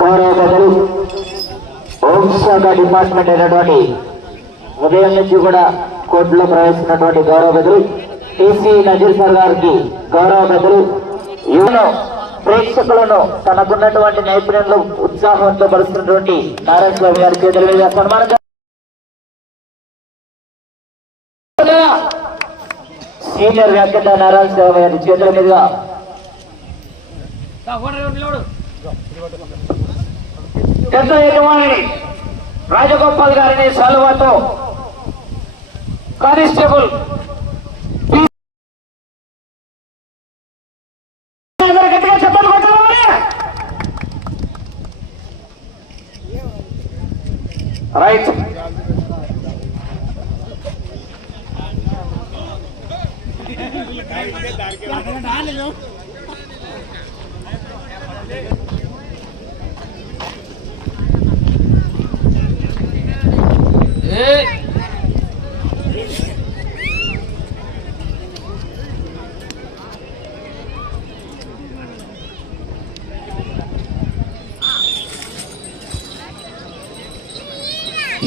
గౌరవ హోంశాఖ డిపార్ట్మెంట్ అయినటువంటి ఉదయం నుంచి కూడా కోర్టులో ప్రవేశించినటువంటి గౌరవ పెద్దలు టీసీ నజీర్ సార్ గారికి గౌరవ పెద్దలు యువను ప్రేక్షకులను తనకున్నటువంటి నైపుణ్యంలో ఉత్సాహంతో పరుస్తున్నటువంటి నారాయణ స్వామి గారి చేతుల మీద సన్మానం సీనియర్ వెంకట నారాయణ స్వామి గారి చేతుల మీదుగా పెద్ద యజమాని రాజగోపాల్ గారిని సలువాతో కానిస్టేబుల్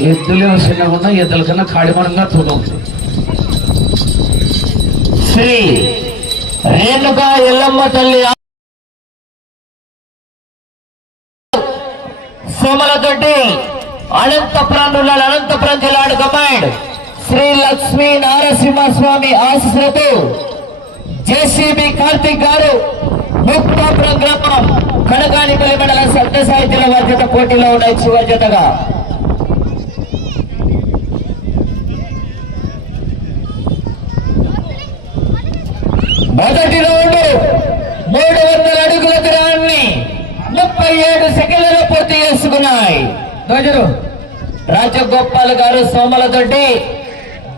ఎద్దులేమో చిన్నగా ఉన్నా ఎద్దుల కన్నా కాడిమడంగా తూగం శ్రీ రేణుకా ఎల్లమ్మ తల్లి సోమలతోటి అనంతపురం రూరల్ అనంతపురం జిల్లాడు కమాండ్ శ్రీ లక్ష్మీ నారసింహస్వామి ఆశీస్సులతో జేసీబీ కార్తిక్ గారు ముక్తాపురం గ్రామం కనకానిపల్లి మండలం సత్యసాయి జిల్లా వర్జత పోటీలో ఉన్నాయి చివరి జతగా మొదటి రౌండ్ మూడు వందల అడుగుల దూరాన్ని ముప్పై ఏడు సెకండ్లలో పూర్తి చేసుకున్నాయి. రాజగోపాల్ గారు సోమలతోటి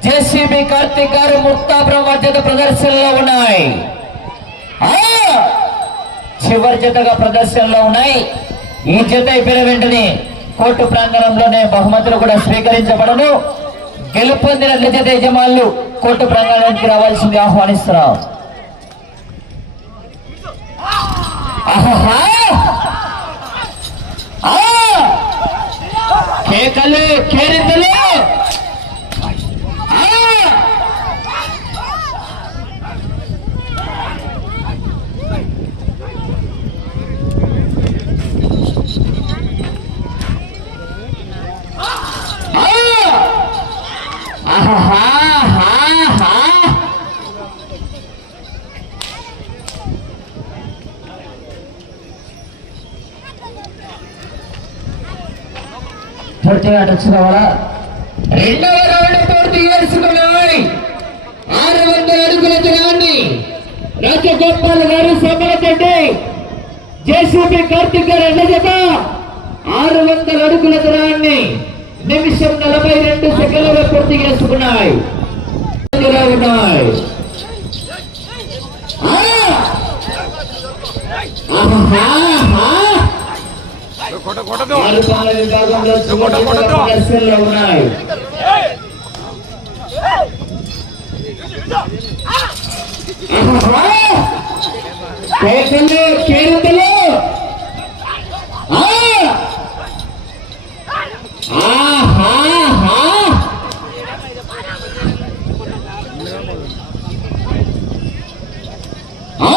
జేసీబీ కార్తిక్ గారు ముక్తాపురం మధ్యత ప్రదర్శనలో ఉన్నాయి! చివరి జతగా ప్రదర్శనలో ఉన్నాయి. ఈ జత అయిపోయిన వెంటనే కోర్టు ప్రాంగణంలోనే బహుమతులు కూడా స్వీకరించబడను. గెలుపొందిన జత యజమానులు కోర్టు ప్రాంగణానికి రావాల్సింది ఆహ్వానిస్తున్నాం. ఆహాహా! కేకలు కేరింతలు పూర్తిగా వచ్చిన రెండవ రౌండ్ పూర్తి చేసుకున్నాయి. ఆరు వందల అడుగుల జనాన్ని రాజగోపాల్ గారు సమరతోటి జేసీబీ కార్తిక్ గారు అన్న ఆరు వందల అడుగుల దూరాన్ని నిమిషం నలభై రెండు సెకండ్లలో పూర్తి చేసుకున్నాయి. ఉన్నాయి. ఆ! ఉన్నాయి కేరింతలు ఆ! ఆహాహా! ఆ!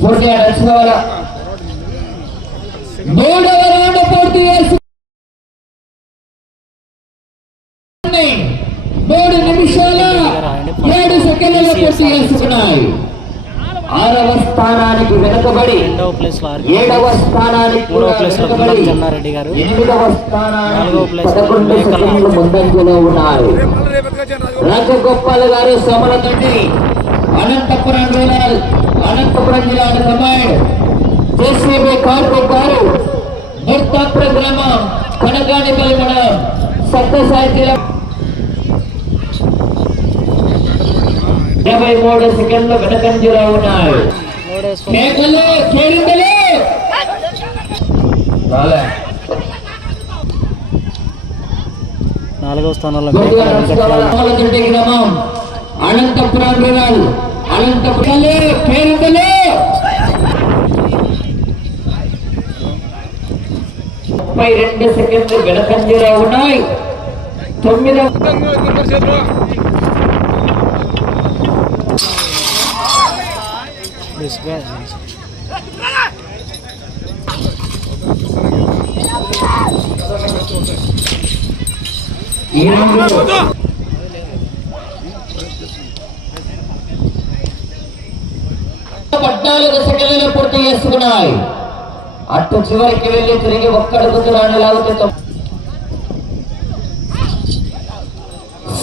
పూర్తిగా నడుచుకోవాలా మూడవ రౌండ్ పూర్తి చేసుకుని మూడు నిమిషాల ఏడు సెకండ్లలో పూర్తి చేసుకున్నాయి. ఆరవ స్థానానికి వెనుకబడి ఏడవ స్థానానికి వెనుకబడి ఎనిమిదవ పదకొండు సెకండ్లు ముందంజలో ఉన్నాయి. రాజగోపాల్ గారు సోమలతోటి అనంతపురం రూరల్ అనంత అనంతపురం జిల్లాకు కమాండ్ జేసీబీ కార్తీక్ గారు నిర్తాపురం గ్రామం కనకానిపల్లి మండలం సత్యసాయి జిల్లా. ఇరవై మూడు సెకండ్లు వెనకంజలో ఉన్నాయి. కేకలు కేరింతలు! రాలే. నాలుగవ స్థానంలో గ్రామం. అనంతపురం రుణాలు అనంతపురం కేరింతలు ముప్పై రెండు సెకండ్లు వెనకంజలో ఉన్నాయి. తొమ్మిదవ ఈ పద్నాలుగు సెకండ్లలో పూర్తి చేసుకున్నాయి. అటు చివరికి వెళ్ళి తిరిగి ఒక్కడుగు రాని లాగుతూ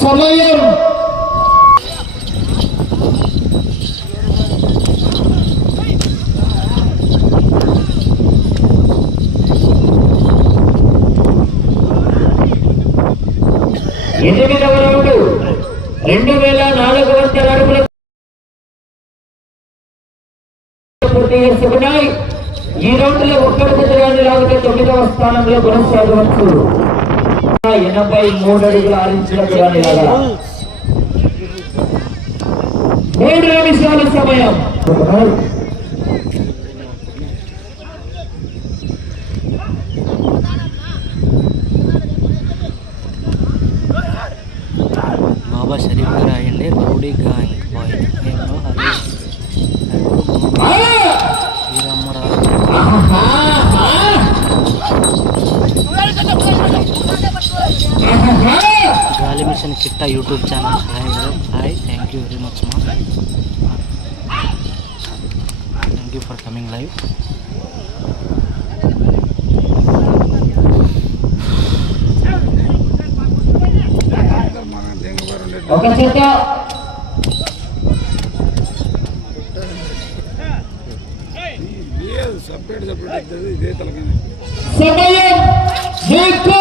సమయం. ఎనిమిదవ రౌండ్. రెండు వేల ఈ రౌండ్లో ఒక్కడి కుదిరాన్ని లాగితే తొమ్మిదవ స్థానంలో కొనసాగవచ్చు. ఎనభై మూడు అడుగుల ఆరించిన మూడు నిమిషాల సమయం. బాబా షరీఫ్ గారు అయ్యండి రౌడీ గాంగ్ బాయ్ హరీష్ ఆ! వీరమ్మరాజు ఆహా! ఆహా! గాలి మిషన్ చిట్టా YouTube channel hi bro hi thank you very much మా thank you for coming live ఒక చేత సమయం మీకు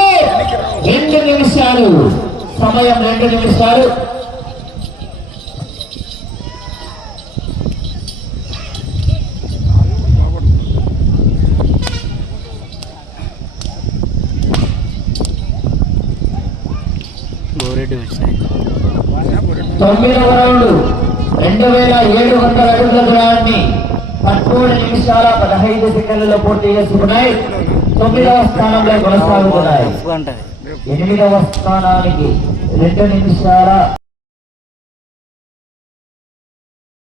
రెండు నిమిషాలు. సమయం రెండు నిమిషాలు. తొమ్మిదవ రౌండ్. రెండు వేల ఏడు వందల అడుగుల దూరాన్ని పదమూడు నిమిషాల పదహైదు సెకండ్లలో పూర్తి చేసుకున్నాయి తొమ్మిదవ స్థానంలో కొనసాగుతున్నాయి. ఎనిమిదవ స్థానానికి రెండు నిమిషాల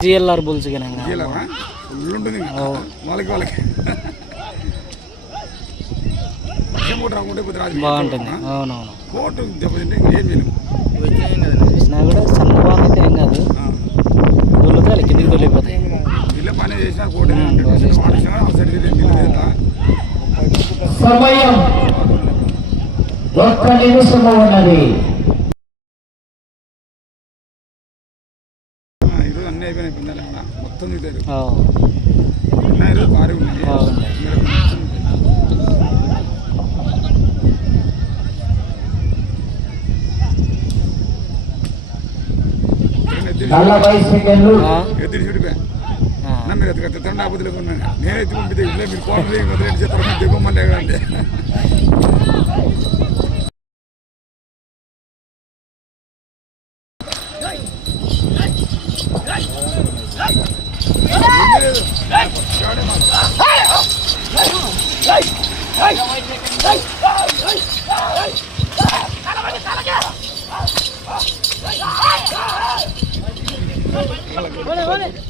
జిఎల్ఆర్ బుల్స్ బాగుంటుంది. అవునవును. కూడా సన్న బాల్ అయితే ఏం కాదు. దొల్లుతాయి కిందికి దొల్లిపోతాయి ఇల్లు పని చేసినా కోట సమయం. ఒక్క నిమిషము ఉన్నది. ఈరోజు అన్నీ అయిపోయినాయి కూడా మొత్తం ఉన్నాయి ఈరోజు భారీ ఉన్నాయి నలభై సెకండ్లు. ఎత్తి చూడిపోయా మీరు ఎత్తుక తిట్టండి ఆపదలో ఉన్నాను నేను ఎత్తి పంపితే ఇల్లే మీరు కోటలు వదిలేండి చెప్తారు దిగమంటే కదండి.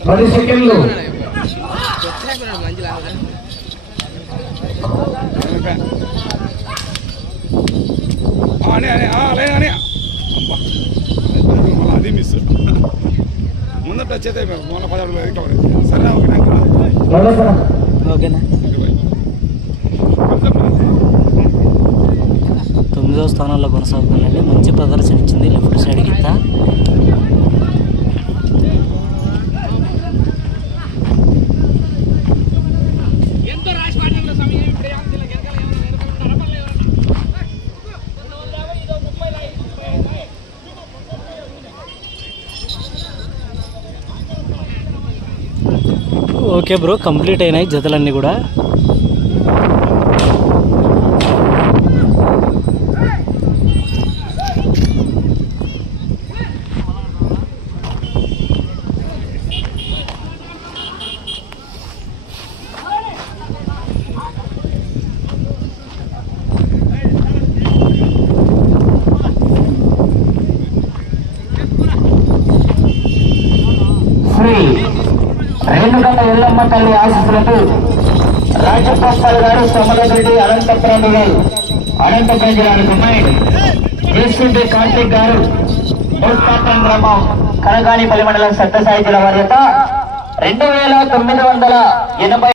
పది సెకండ్లు. అని అని అని. మళ్ళీ అది మిస్ ముందర టచ్ అయితే మొన్న పదహారు కవర్ అయితే సరే ఓకే నాకు ప్రదర్శన ఓకేనా? తొమ్మిదవ స్థానంలో కొనసాగుతుందండి. మంచి ప్రదర్శన ఇచ్చింది లెఫ్ట్ సైడ్ గిత్త ఓకే బ్రో కంప్లీట్ అయినాయి జతలన్నీ కూడా శ్రీ రేణుగండ ఎల్లమ్మ తల్లి ఆశీస్సులతో రాజగోపాల్ గారు సోమలరెడ్డి అనంతపురం గారు అనంతపురం జిల్లాకు కమాండ్ కార్తీక్ గారు మూర్తాపం గ్రామం కనగానిపల్లి మండలం సత్యసాయి జిల్లా వారి యొక్క రెండు వేల తొమ్మిది వందల ఎనభై